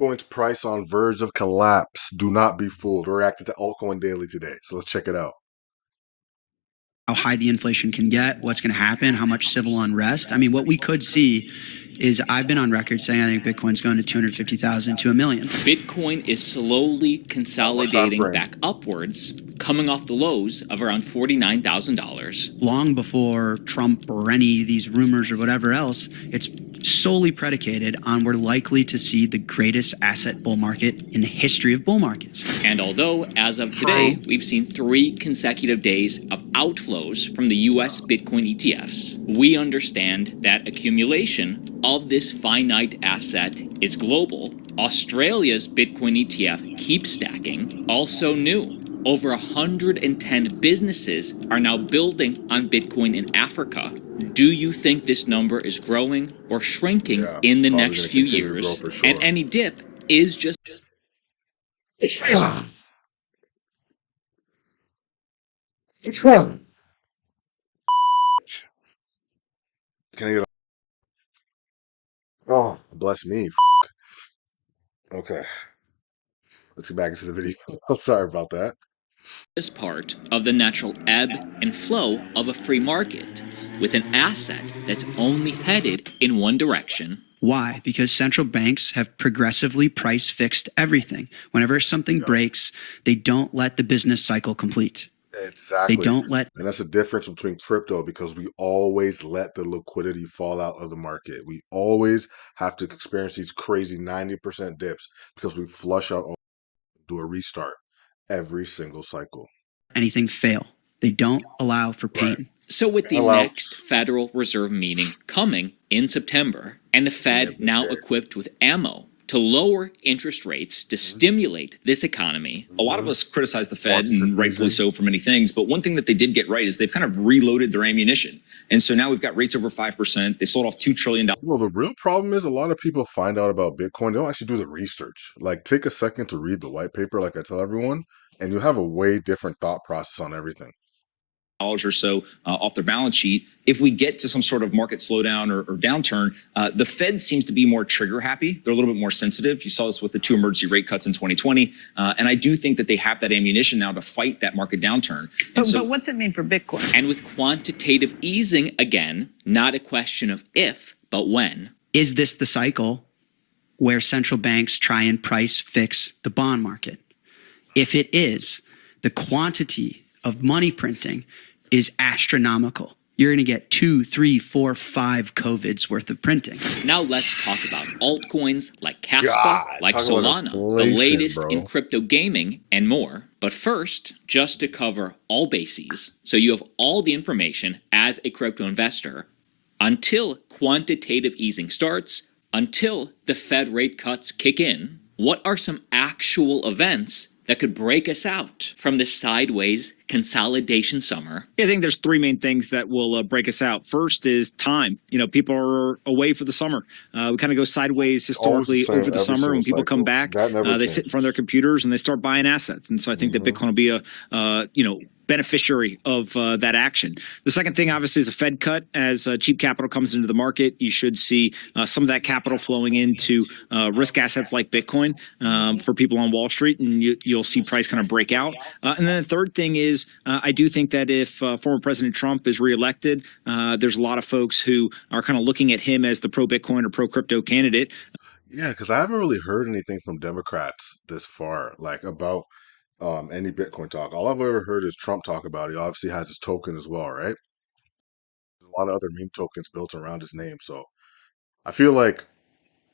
Bitcoin's price on verge of collapse. Do not be fooled. We're reacting to Altcoin Daily today, so let's check it out. How high the inflation can get, what's going to happen, how much civil unrest. I mean, what we could see is I've been on record saying I think Bitcoin's going to 250,000 to a million. Bitcoin is slowly consolidating back upwards, coming off the lows of around $49,000. Long before Trump or any of these rumors or whatever else, it's solely predicated on we're likely to see the greatest asset bull market in the history of bull markets. And although, as of today, we've seen 3 consecutive days of outflows from the US Bitcoin ETFs, we understand that accumulation of this finite asset is global. Australia's Bitcoin ETF keeps stacking, also new. Over 110 businesses are now building on Bitcoin in Africa. Do you think this number is growing or shrinking in the next few years? Sure. And any dip is just... It's wrong. Can I get Oh, bless me. Okay. Let's get back into the video. Sorry about that. Is part of the natural ebb and flow of a free market with an asset that's only headed in one direction. Why? Because central banks have progressively price fixed everything. Whenever something breaks, they don't let the business cycle complete. Exactly. They don't let... And that's the difference between crypto, because we always let the liquidity fall out of the market. We always have to experience these crazy 90% dips because we flush out, do a restart every single cycle. Anything fail. They don't allow for pain. Right. So with the next Federal Reserve meeting coming in September, and the Fed now equipped with ammo to lower interest rates to stimulate this economy. A lot of us criticize the Fed, and rightfully so, for many things, but one thing that they did get right is they've kind of reloaded their ammunition. And so now we've got rates over 5%. They've sold off $2 trillion. Well, the real problem is a lot of people find out about Bitcoin. They don't actually do the research. Like, take a second to read the white paper, like I tell everyone, and you have a way different thought process on everything. Or so off their balance sheet. If we get to some sort of market slowdown or downturn, the Fed seems to be more trigger happy. They're a little bit more sensitive. You saw this with the 2 emergency rate cuts in 2020. And I do think that they have that ammunition now to fight that market downturn. But what's it mean for Bitcoin? And with quantitative easing, again, not a question of if, but when. Is this the cycle where central banks try and price fix the bond market? If it is, the quantity of money printing is astronomical. You're going to get 2, 3, 4, 5 COVIDs worth of printing. Now let's talk about altcoins like Caspa, like Solana, the latest in crypto gaming, and more. But first, just to cover all bases, so you have all the information as a crypto investor, until quantitative easing starts, until the Fed rate cuts kick in, what are some actual events that could break us out from this sideways consolidation summer? I think there's 3 main things that will break us out. First is time. You know, people are away for the summer. We kind of go sideways historically over the summer. When people come back, they sit in front of their computers and they start buying assets. And so I think that Bitcoin will be a, beneficiary of that action. The second thing, obviously, is a Fed cut. As cheap capital comes into the market, you should see some of that capital flowing into risk assets like Bitcoin for people on Wall Street, and you'll see price kind of break out. And then the third thing is I do think that if former President Trump is reelected, there's a lot of folks who are kind of looking at him as the pro-Bitcoin or pro-crypto candidate. Yeah, because I haven't really heard anything from Democrats this far, like about any Bitcoin talk. All I've ever heard is Trump talk about it. He obviously has his token as well, right? A lot of other meme tokens built around his name. So I feel like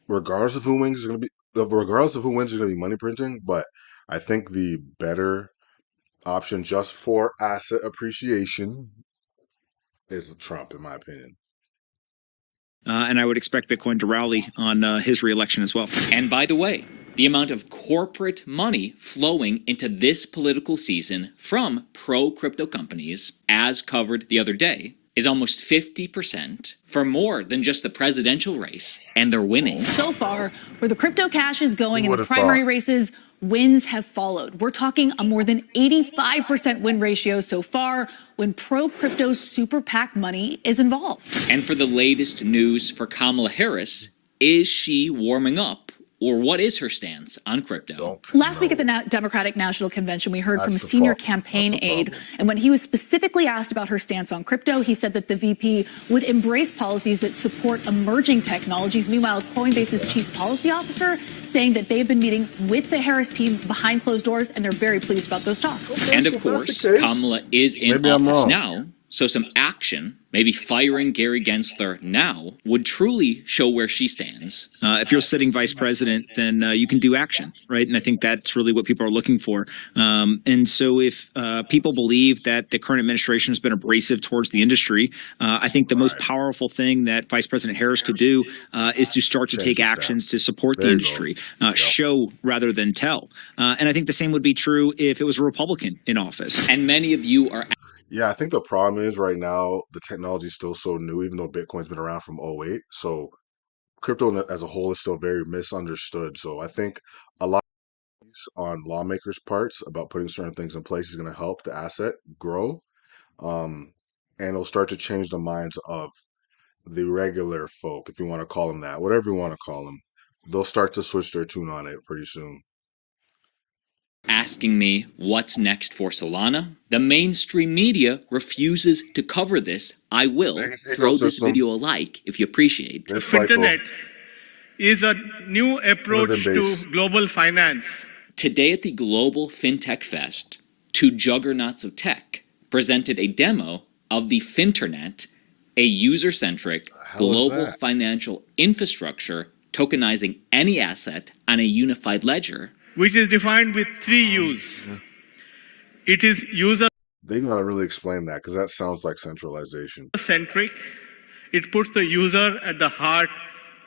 regardless of who wins, is going to be money printing. But I think the better option just for asset appreciation is Trump, in my opinion. And I would expect Bitcoin to rally on his reelection as well. And by the way, the amount of corporate money flowing into this political season from pro-crypto companies, as covered the other day, is almost 50% for more than just the presidential race, and they're winning. So far, where the crypto cash is going in the primary races, wins have followed. We're talking a more than 85% win ratio so far when pro-crypto super PAC money is involved. And for the latest news for Kamala Harris, is she warming up or what is her stance on crypto? Last week at the Democratic National Convention, we heard from a senior campaign aide, and when he was specifically asked about her stance on crypto, he said that the VP would embrace policies that support emerging technologies. Meanwhile, Coinbase's chief policy officer saying that they've been meeting with the Harris team behind closed doors, and they're very pleased about those talks. And of course, Kamala is in office now, so some action, maybe firing Gary Gensler now, would truly show where she stands. If you're sitting vice president, then you can do action, right? And I think that's really what people are looking for. And so if people believe that the current administration has been abrasive towards the industry, I think the most powerful thing that Vice President Harris could do is to start to take actions to support the industry, show rather than tell. And I think the same would be true if it was a Republican in office. And many of you are... Yeah, I think the problem is right now the technology is still so new, even though Bitcoin's been around from '08. So crypto as a whole is still very misunderstood. So I think a lot of these on lawmakers' parts about putting certain things in place is going to help the asset grow, and it'll start to change the minds of the regular folk, if you want to call them that, whatever you want to call them. They'll start to switch their tune on it pretty soon. Asking me what's next for Solana. The mainstream media refuses to cover this. I will throw this video a like if you appreciate. The internet is a new approach to global finance. Today at the Global FinTech Fest, two juggernauts of tech presented a demo of the Finternet, a user-centric global financial infrastructure tokenizing any asset on a unified ledger, which is defined with 3 U's. It is user They gotta really explain that because that sounds like centralization. centric. It puts the user at the heart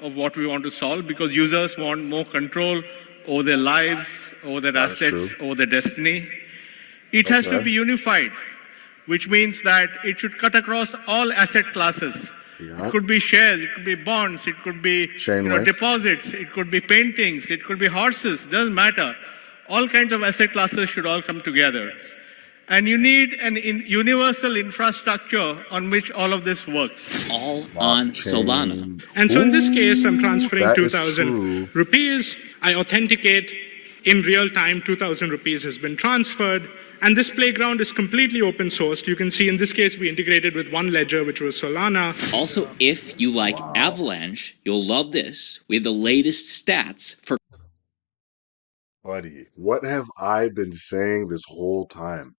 of what we want to solve, because users want more control over their lives, over their assets, over their destiny. It has to be unified, which means that it should cut across all asset classes. It could be shares, it could be bonds, it could be deposits, it could be paintings, it could be horses, doesn't matter. All kinds of asset classes should all come together. And you need an universal infrastructure on which all of this works. All on Solana. And so in this case, I'm transferring 2,000 rupees. I authenticate in real time, 2,000 rupees has been transferred. And this playground is completely open sourced. You can see in this case, we integrated with one ledger, which was Solana. Also, if you like Avalanche, you'll love this. We have the latest stats for... Buddy, what have I been saying this whole time?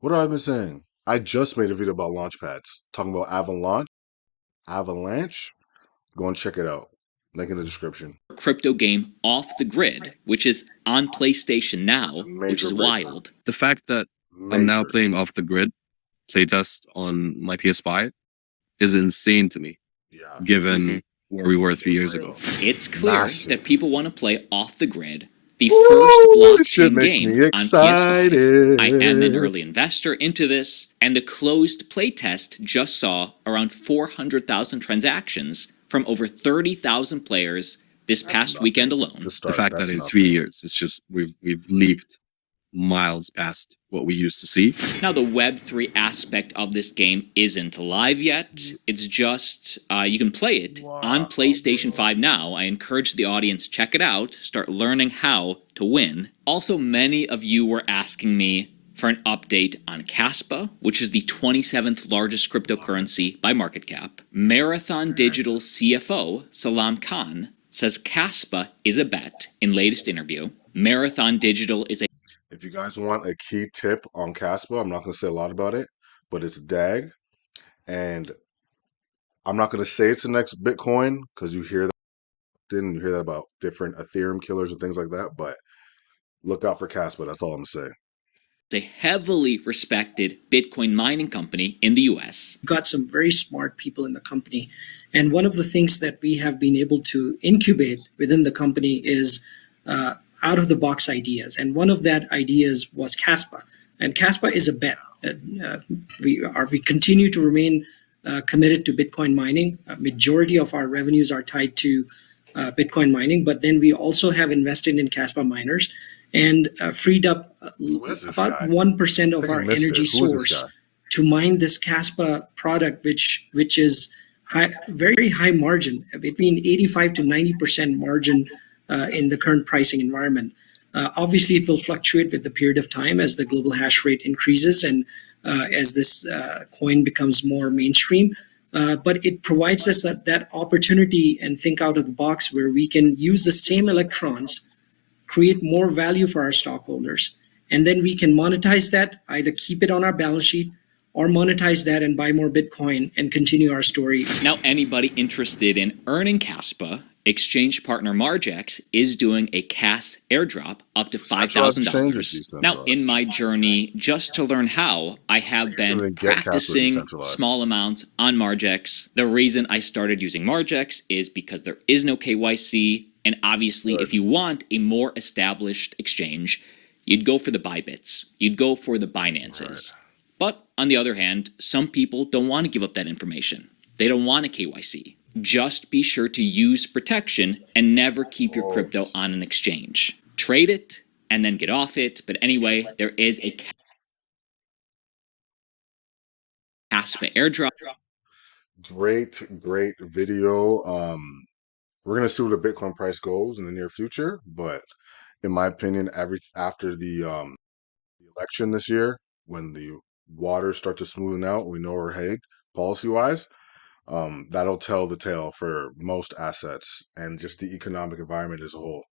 What have I been saying? I just made a video about launchpads, talking about Avalanche. Go and check it out. Link in the description. Crypto game Off the Grid, which is on PlayStation now, which is wild. The fact that I'm now playing Off the Grid, playtest on my PS5, is insane to me, given where we were 3 years ago. It's clear that people want to play Off the Grid, the first blockchain game on PS5. I am an early investor into this, and the closed playtest just saw around 400,000 transactions from over 30,000 players this past weekend alone. The fact that in 3 years, it's just we've leaped miles past what we used to see. Now, the Web3 aspect of this game isn't live yet. It's just, you can play it on PlayStation 5 now. I encourage the audience, check it out, start learning how to win. Also, many of you were asking me for an update on Kaspa, which is the 27th largest cryptocurrency by market cap. Marathon Digital CFO Salam Khan says Kaspa is a bet in latest interview. Marathon Digital is a... If you guys want a key tip on Kaspa, I'm not going to say a lot about it, but it's DAG. And I'm not going to say it's the next Bitcoin because you hear that about different Ethereum killers and things like that. But look out for Kaspa. That's all I'm going to say. A heavily respected Bitcoin mining company in the US. We've got some very smart people in the company. And one of the things that we have been able to incubate within the company is out-of-the-box ideas. And one of that ideas was Kaspa. And Kaspa is a bet. We continue to remain committed to Bitcoin mining. A majority of our revenues are tied to Bitcoin mining, but then we also have invested in Kaspa miners and freed up about 1% of our energy source to mine this Kaspa product, which is very high margin, between 85 to 90% margin in the current pricing environment. Obviously, it will fluctuate with the period of time as the global hash rate increases and as this coin becomes more mainstream. But it provides us that opportunity and think out of the box where we can use the same electrons, create more value for our stockholders, and then we can monetize that, either keep it on our balance sheet or monetize that and buy more Bitcoin and continue our story. Now, anybody interested in earning CASPA, exchange partner Margex is doing a CAS airdrop up to $5,000. Now, in my journey, just to learn how, I have been practicing small amounts on Margex. The reason I started using Margex is because there is no KYC, and obviously, if you want a more established exchange, you'd go for the Bybits, you'd go for the Binances. But on the other hand, some people don't want to give up that information. They don't want a KYC. Just be sure to use protection and never keep your crypto on an exchange. Trade it and then get off it. But anyway, there is a CASPA airdrop. Great video. We're gonna see where the Bitcoin price goes in the near future, but in my opinion, after the election this year, when the waters start to smoothen out, we know we're headed policy wise. That'll tell the tale for most assets and just the economic environment as a whole.